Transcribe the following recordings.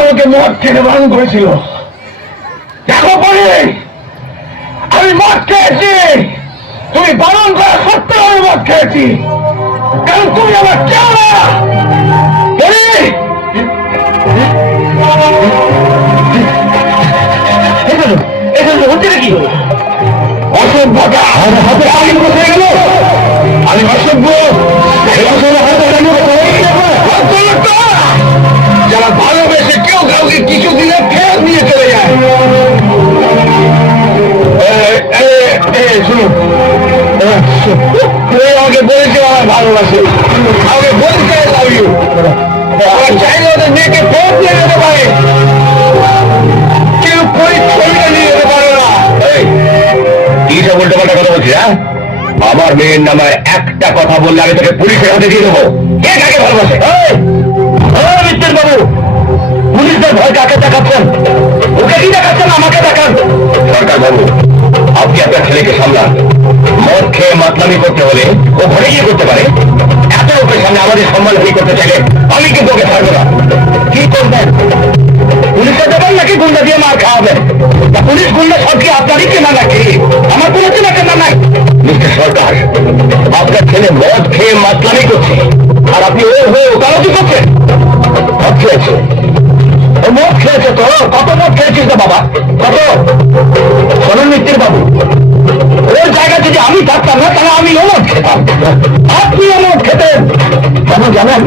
আমাকে মদ খেতে বারণ করেছিল। দেখো পরে আমি মদ খেয়েছি, তুমি বারণ করা সত্ত্বেও আমি মদ খেয়েছি, কারণ তুমি আমার কেউ না। হচ্ছে নাকি অসভ্যতা হাতে আগে কোথায় গেল? আমি অসভ্য? যারা ভালোবেসে কেউ কাউকে কিছু দিলে ফেরত নিয়ে চলে যায়। শুনুন, আমাকে বলেছে আমার ভালোবাসে, আমাকে বলতে লাভ ইউ, আমার চাইলে ওদের মেয়েকে ফেরত নিয়ে যেতে পারে, কেউ ছবিটা নিয়ে যেতে পারে না। কি সব উল্টো পাল্টা কথা বলছি? হ্যাঁ, আমার মেয়ের নামে একটা কথা বললে আমি তোকে পুলিশের হাতে দিয়ে দেবো। কে কাকে ভালোবাসে? মিত্র বাবু, পুলিশদের ভয় কাকে দেখাচ্ছেন? ওকে কি দেখাচ্ছেন? আমাকে দেখান। সরকার বাবু, আপনি আপনার ছেলেকে সামলান। মদ খেয়ে মাতলামি করতে হলে ও ঘরে গিয়ে করতে পারে। এত লোকের সামনে আমাদের সম্মান হানি করতে চাইলে আমি কিন্তু ওকে ছাড়বো না। কি করবেন? পুলিশে দেবেন নাকি গুন্ডা দিয়ে মার খাওয়াবেন? পুলিশ গুন্ডা সব কি আপনারই কেনা নাকি? আমার কোনো কেনা নাই। মিস্টার সরকার, আপনার ছেলে মদ খেয়ে মাতলামি করছে, আর আপনি ও হয়ে ওকালতি করছেন। মদ খেয়েছে, ও মদ খেয়েছে তো। কত মদ খেয়েছিস না বাবা? কত? শোনেন মিত্তির বাবু, ওর জায়গায় যদি আমি থাকতাম না তাহলে আমি মদ খেতাম, আপনিও মদ খেতেন। কেন জানেন?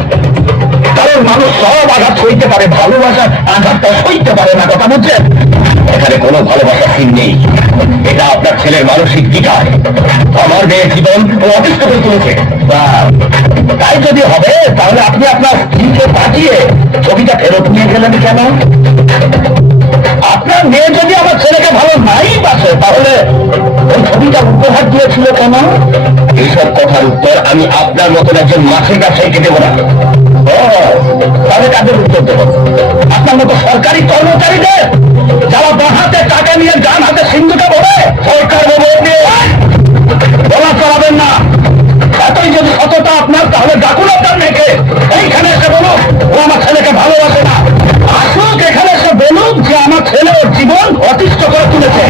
কারণ মানুষ সব আঘাত সইতে পারে, ভালোবাসার আঘাতটা সইতে পারে না। কথা বুঝছেন? এখানে কোনো ভালোবাসার সিন নেই। এটা আপনার ছেলের মানসিক বিকার। আমার মেয়ের জীবন ও অতিষ্ঠ করে তুলেছে। তাই যদি হবে তাহলে আপনি আপনার স্ত্রীকে পাঠিয়ে ছবিটা ফেরত নিয়ে গেলেন কেন? আপনার মেয়ে যদি আমার ছেলেকে ভালো নাই বাসে তাহলে ওই ছবিটা উপহার দিয়েছিল কেন? এইসব কথার উত্তর আমি আপনার মতন একজন মাছের ব্যবসায়ীকে দেবো না। তাহলে কাদের উত্তর দেব? আপনার মতো সরকারি কর্মচারীদের, যারা বাঁ হাতে টাকা নিয়ে ডান হাতে সিন্ধুটা বলে সরকার বলা চালাবেন না। এতই যদি সততা আপনার, তাহলে ডাকুন আপনার মেয়েকে, এইখানে এসে বলুক ও আমার ছেলেকে ভালোবাসে না। আসুক এখানে এসে বলুক যে আমার ছেলে ওর জীবন অতিষ্ঠ করে তুলেছে।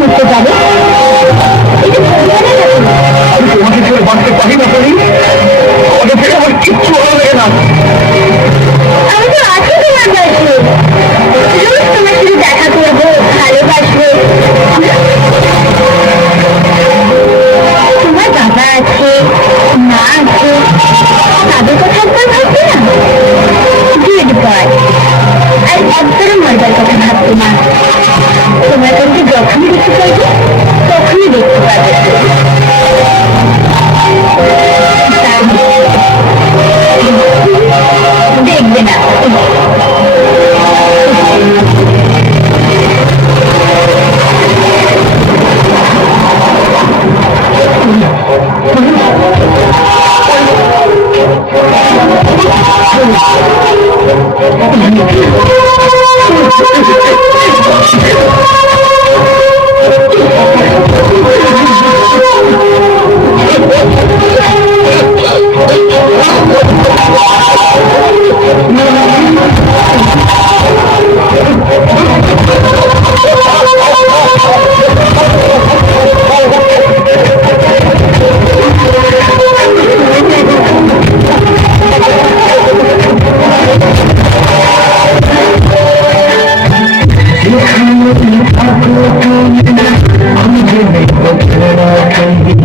মরতে যাবে? আমি তোমাকে ছেড়ে বাঁচতে পারি না পারি, আমাকে ছেড়ে আমার কিচ্ছু ভালো লাগে না। আমি তো আছি তোমার কাছে, রোজ তোমার সাথে দেখা করবো, ভালোবাসবো। তোমার বাবা আছে, মা আছে, তাদের কথা একবার ভাববে না? Good boy. আর একবারও মরবার কথা ভাববে না। তোমার কাছে যখনই দেখতে পাইবে তখনই দেখতে পাবে। দেখবে না। I'm